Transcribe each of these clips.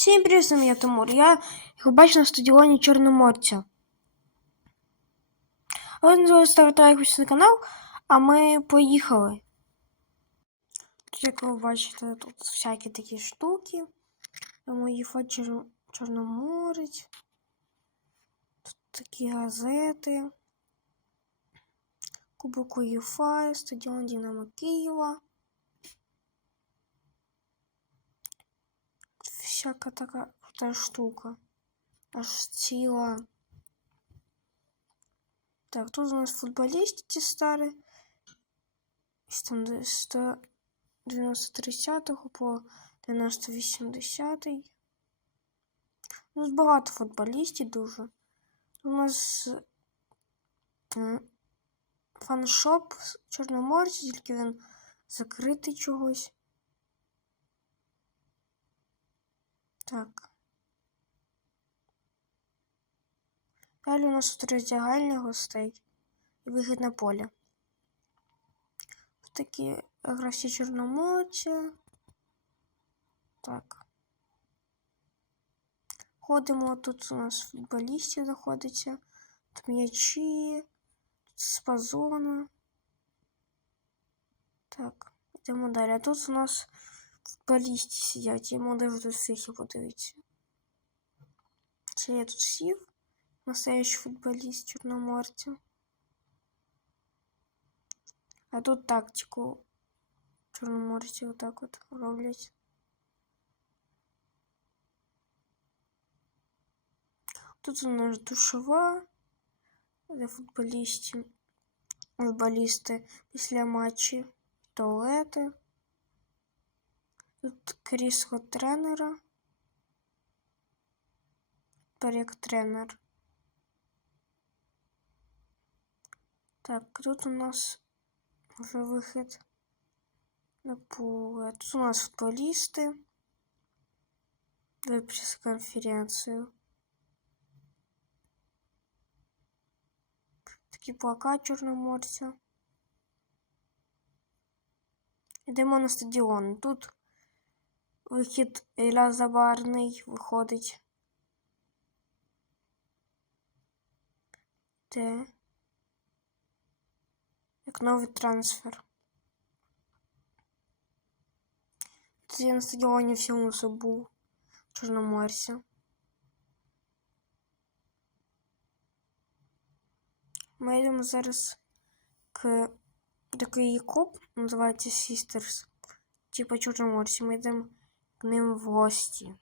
Всім привіт, я Тимур. Я його бачу на стадіоні Чорноморця. Не забудьте ставити лайк на канал, а ми поїхали. Як ви бачите, тут всякі такі штуки. Мої Чор... Чорноморець. Тут такі газети. Кубок УЄФА, стадіон Динамо Києва. Всяка така крута штука. Аж ціла. Так, тут у нас футболісти ті старі. З там 190 по 9080. Тут багато футболістів дуже. У нас е, фаншоп Чорноморці, тільки він закритий чогось. Так. Далі у нас тут роздягальня гостей і вихід на поле. Такі гравці Чорноморця. Так. Ходимо, тут у нас футболістів знаходиться. Тут м'ячі, тут спазона. Так, йдемо далі. А тут у нас футболісти сидять. Я можу тут всіх подивитися. Чи я тут сів? Настоящий футболіст Чорноморця. А тут тактику Чорноморці отак от роблять. Тут у нас душова, де футболісти, футболісти після матчі, туалети. Тут крісло тренера. Тепер як тренер. Так, тут у нас вже вихід на поле. Тут у нас футболісти. Випуск конференцію. Такий плакат чорноморця. Йдемо на стадіон. Тут вихід Ілля Забарний виходить. Де? Як новий трансфер. Це я на стадіоні всьому забув Чорноморця. Ми йдемо зараз к такий клуб, називається Sisters. Типа Чорноморці. Ми йдемо к ним в гості.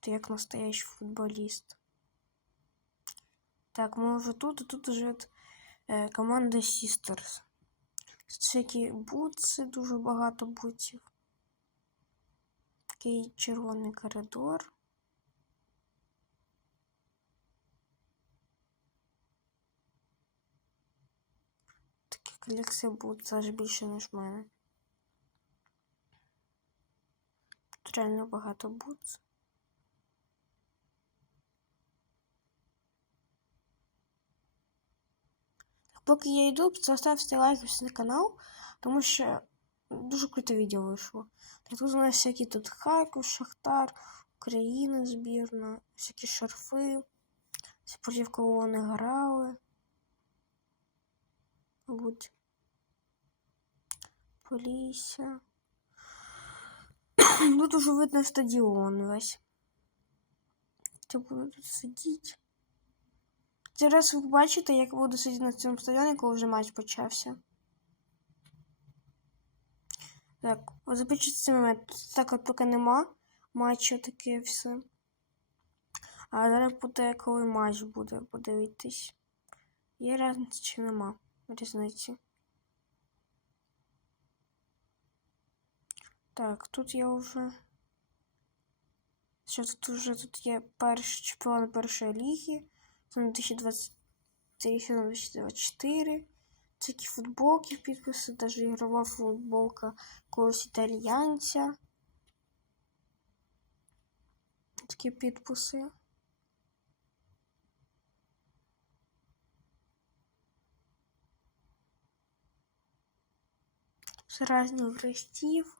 Ти як настоящий футболіст. Так, ми вже тут, і тут живе е, команда Sisters. Всякі бутси, дуже багато бутсів. Такий червоний коридор. Колекція бутс, аж більше, ніж в мене. Тут реально багато бутс. Поки я йду, поставте лайк на канал, тому що дуже круте відео вийшло. Тут у нас всякі тут Харків, Шахтар, Україна збірна, всякі шарфи, проти кого вони грали. Мабуть. Полісся. Тут уже видно стадіон весь. Я буду тут сидіти. Зараз ви бачите, як буду сидіти на цьому стадіоні, коли вже матч почався. Так, запишіть цей момент. Так от поки нема матчу таке все. А зараз буде, коли матч буде, подивитись. Є різниця чи нема різниці. Так, тут я вже. Що тут вже тут є перший чемпіон першої ліги. Це 2023-2024. Такі футболки підписи, навіть ігрова футболка когось італіянця. Такі підписи. З різних.